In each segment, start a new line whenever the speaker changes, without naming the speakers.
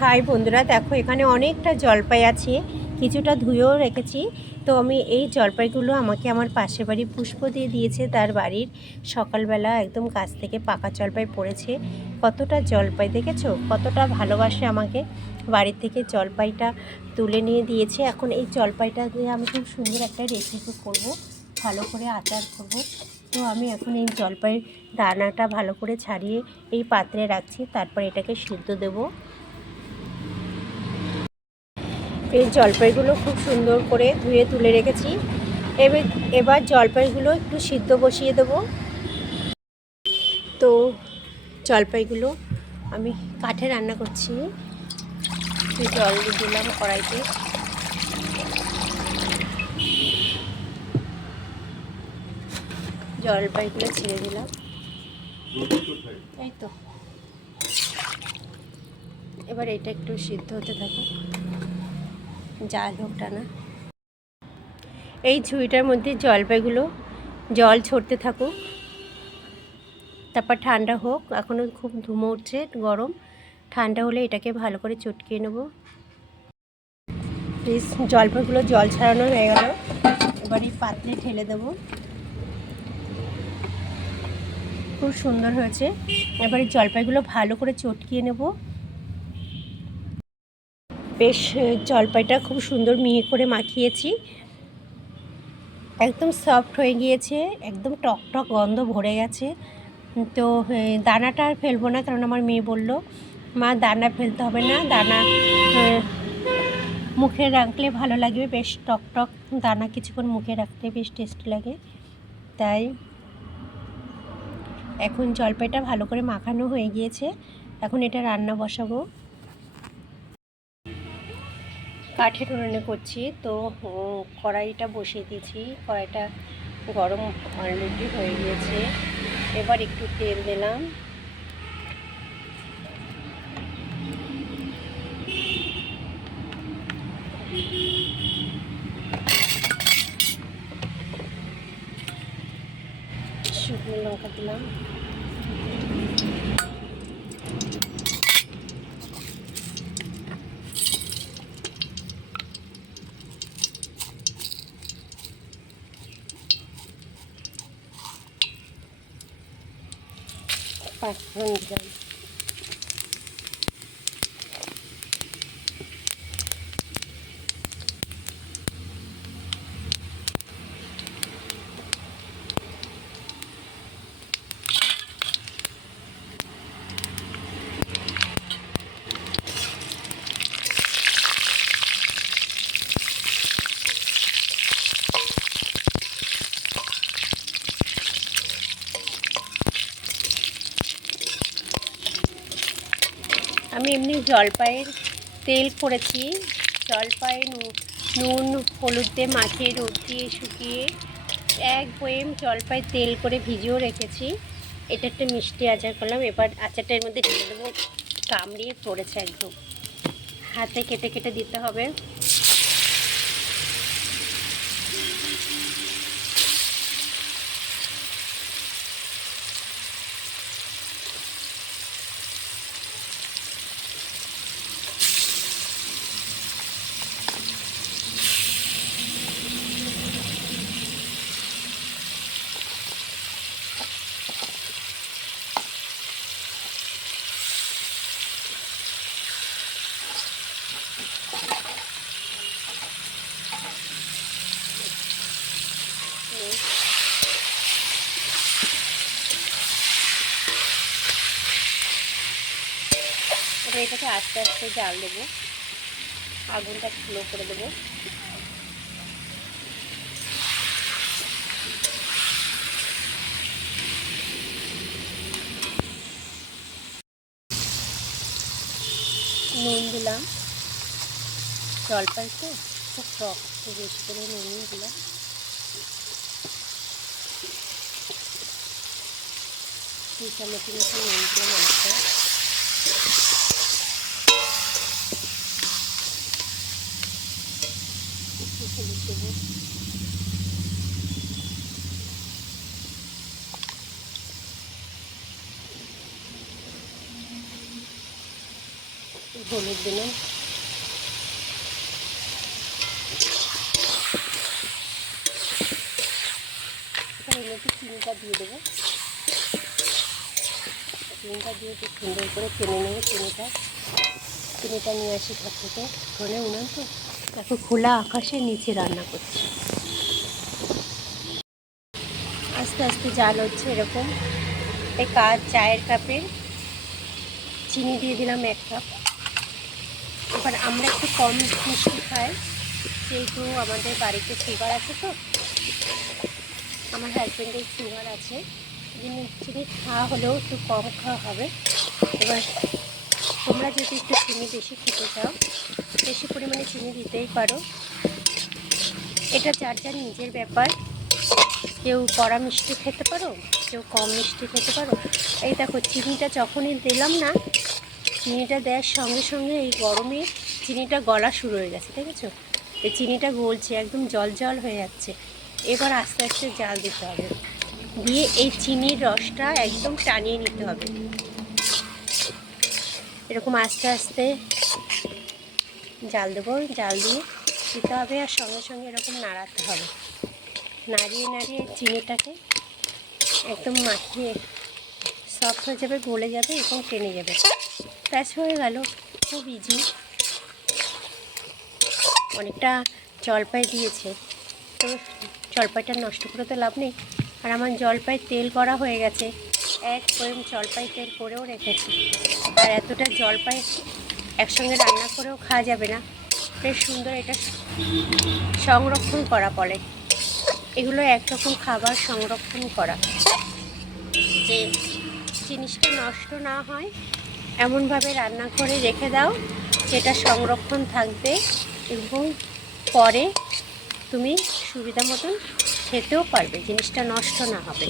High বন্ধুরা, দেখো এখানে অনেকটা জলপাই আছে, কিছুটা ধুয়েও রেখেছি। তো আমি এই জলপাইগুলো আমাকে আমার পাশের বাড়ি পুষ্প দিয়ে দিয়েছে, তার বাড়ির সকালবেলা একদম গাছ থেকে পাকা জলপাই পড়েছে। কতটা জলপাই দেখেছ? কতটা ভালোবাসে আমাকে বাড়ির থেকে জলপাইটা তুলে নিয়ে দিয়েছে। এখন এই জলপাইটা দিয়ে আমি খুব সুন্দর একটা রেসিপি করব, ভালো করে আচার করব। তো আমি এখন এই জলপাইয়ের দানাটা ভালো করে ছাড়িয়ে এই পাত্রে রাখছি, তারপর এটাকে সিদ্ধ দেবো। এই জলপাইগুলো খুব সুন্দর করে ধুয়ে তুলে রেখেছি। এবার এবার জলপাইগুলো একটু সিদ্ধ বসিয়ে দেব। তো জলপাইগুলো আমি কাঠে রান্না করছি। জল দিলাম কড়াইতে। জলপাইগুলো ছেড়ে দিলাম। এই তো। এবার এটা একটু সিদ্ধ হতে থাকুক। জাল হোক, টানা। এই ঝুড়িটার মধ্যে জলপাইগুলো, জল ছড়তে থাকুক। তারপর ঠান্ডা হোক এখনও খুব ধুমো উঠছে, গরম। ঠান্ডা হলে এটাকে ভালো করে চটকিয়ে নেব। প্লিজ জলপাইগুলো জল ছাড়ানো হয়ে গেল। এবার এই পাত্রে ঢেলে দেবো। খুব সুন্দর হয়েছে। এবার এই জলপাইগুলো ভালো করে চটকিয়ে নেব। বেশ জলপাইটা খুব সুন্দর মিহি করে মাখিয়েছি। একদম সফট হয়ে গিয়েছে, একদম টক টক গন্ধ ভরে গেছে। তো দানাটা আর ফেলব না, কারণ আমার মেয়ে বলল, মা, দানা ফেলতে হবে না, দানা মুখে রাখলে ভালো লাগবে। বেশ টক টক দানা কিছুক্ষণ মুখে রাখলে বেশ টেস্ট লাগে। তাই এখন জলপাইটা ভালো করে মাখানো হয়ে গিয়েছে। এখন এটা রান্না বসাবো। কাঠের উনুনে করছি। তো কড়াইটা বসিয়ে দিয়েছি। কড়াইটা গরম অলরেডি হয়ে গিয়েছে। এবার একটু তেল দিলাম। শুকনো লঙ্কা দিলাম। পাঁচফোড়ন দিলাম আমি এমনি জলপাইয়ের তেল করেছি। জলপাই নুন হলুদ দিয়ে মাখিয়ে, রোদ দিয়ে শুকিয়ে এক বয়েম জলপাই তেল করে ভিজিয়েও রেখেছি। এটা একটা মিষ্টি আচার করলাম। এবার আচারটার মধ্যে ঢেলে দেবো কামড়িয়ে পড়েছে একদম। হাতে কেটে কেটে দিতে হবে এবার এটাকে আস্তে আস্তে জাল দেবো। আগুনটা স্লো করে দেবো। নুন দিলাম। জলপাই তো খুব টক বেশি করে নুন দিলাম। মিশামিশি মতো নুন দিলাম অনেকটা একটু হলুদ দিলাম। চিনিটা দিয়ে দেবো। চিনিটা দিয়ে খুব সুন্দর করে টেনে নেব চিনিটা। চিনিটা নিয়ে আসি ঘর থেকে। ঘরে উনান তো? দেখো খোলা আকাশের নিচে রান্না করছি। আস্তে আস্তে জাল হচ্ছে এরকম। এই কাজ, চায়ের কাপে চিনি দিয়ে দিলাম এক কাপ। এবার আমরা একটু কম মিষ্টি খাই, যেহেতু আমাদের বাড়িতে সুগার আছে তো। আমার হাজব্যান্ডের সুগার আছে। চিনি খাওয়া হলেও একটু কম খাওয়া হবে। এবার তোমরা যদি একটু চিনি বেশি খেতে চাও, বেশি পরিমাণে চিনি দিতেই পারো। এটা যার যার নিজের ব্যাপার। কেউ কড়া মিষ্টি খেতে পারো, কেউ কম মিষ্টি খেতে পারো। এই দেখো, চিনিটা যখনই দিলাম না, চিনিটা দেওয়ার সঙ্গে সঙ্গে এই গরমে চিনিটা গলা শুরু হয়ে গেছে, ঠিক আছে? এই চিনিটা গলছে, একদম জল জল হয়ে যাচ্ছে। এবার আস্তে আস্তে জাল দিতে হবে। দিয়ে এই চিনির রসটা একদম টানিয়ে নিতে হবে। এরকম আস্তে আস্তে জাল দেবো, জাল দিয়ে দিতে হবে আর সঙ্গে সঙ্গে এরকম নাড়াতে হবে। নাড়িয়ে নাড়িয়ে চিনিটাকে একদম মাখিয়ে সফট হয়ে যাবে, গলে যাবে এবং টেনে যাবে। ব্যাস, হয়ে গেল। খুব ইজি অনেকটা জলপাই দিয়েছে। তো জলপাইটা নষ্ট করে তো লাভ নেই। আর আমার জলপাই তেল করা হয়ে গেছে। এক পয়েম জলপাই তেল করেও রেখেছি। আর এতটা জলপাই একসঙ্গে রান্না করেও খাওয়া যাবে না। বেশ সুন্দর এটা সংরক্ষণ করা বলে। এগুলো একরকম খাবার সংরক্ষণ করা। যে জিনিসটা নষ্ট না হয়, এমনভাবে রান্না করে রেখে দাও, যেটা সংরক্ষণ থাকবে এবং পরে তুমি সুবিধা মতন খেতেও পারবে, জিনিসটা নষ্ট না হবে।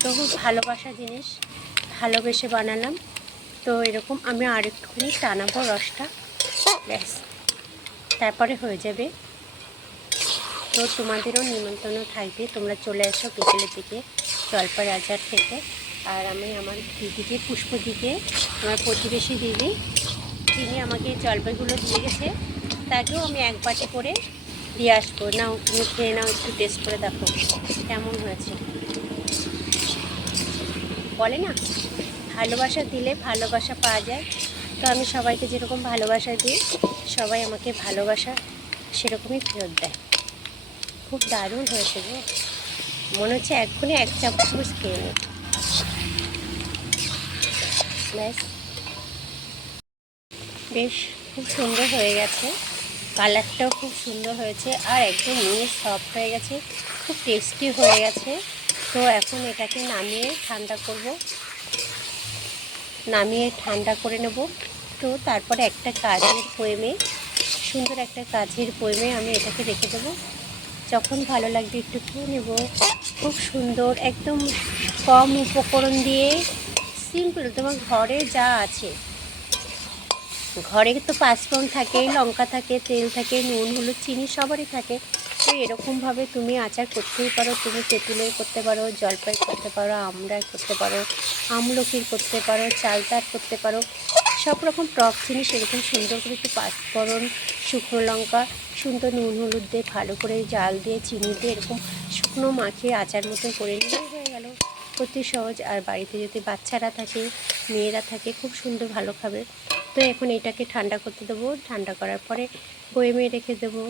তো খুব ভালোবাসা জিনিস, ভালোবেসে বানালাম। তো এরকম আমি আরেকটুখানি টানাবো রসটা। ব্যাস। তারপরে হয়ে যাবে। তো তোমাদেরও নিমন্ত্রণ থাকবে। তোমরা চলে আসো বিকেলের দিকে জলপাই আচার থেকে। আর আমি আমার দিদিকে পুষ্প দিকে আমার প্রতিবেশী দিদি তিনি আমাকে জলপাইগুলো দিয়ে গেছে, তাকেও আমি এক বাটি করে দিয়ে আসব। নাও, তুমি খেয়ে নাও, একটু টেস্ট করে দেখো। কেমন হয়েছে? বলে না? ভালোবাসা দিলে ভালোবাসা পাওয়া যায়। তো আমি সবাইকে যেরকম ভালোবাসা দিই, সবাই আমাকে ভালোবাসা সেরকমই ফেরত দেয়। খুব দারুণ হয়েছে গো। মনে হচ্ছে এক্ষুনি এক চামচ খেয়ে ব্যাস। বেশ, খুব সুন্দর হয়ে গেছে। কালারটাও খুব সুন্দর হয়েছে। আর একদম নিয়ে সফট হয়ে গেছে। খুব টেস্টি হয়ে গেছে। তো এখন এটাকে নামিয়ে ঠান্ডা করব। নামিয়ে ঠান্ডা করে নেব। তো তারপরে একটা কাজের পোয়েমে সুন্দর একটা কাজের পোয়েমে আমি এটাকে রেখে দেবো। যখন ভালো লাগবে একটু খেয়ে নেব। খুব সুন্দর, একদম কম উপকরণ দিয়ে সিম্পল তোমার ঘরে যা আছে। ঘরে তো পাঁচফোড়ন থাকে, লঙ্কা থাকে, তেল থাকে, নুন, হলুদ, চিনি সবারই থাকে। তো এরকমভাবে তুমি আচার করতেই পারো, তুমি তেঁতুলের করতে পারো, জলপাই করতে পারো, আমড়ার করতে পারো, আমলকির করতে পারো, চালতার করতে পারো, সব রকম টক জিনিস এরকম সুন্দর করে একটু পাঁচফোড়ন শুকনো লঙ্কা সুন্দর নুন হলুদ দিয়ে ভালো করে জাল দিয়ে, চিনি দিয়ে এরকম শুকনো মাখিয়ে আচার মতো করে নিলেই হয়ে গেল। অতি সহজ। আর বাড়িতে যদি বাচ্চারা থাকে, মেয়েরা থাকে, খুব সুন্দর ভালো খাবে। তো এখন এটাকে ঠান্ডা করতে দেবো। ঠান্ডা করার পরে বয়েমে রেখে দেবো।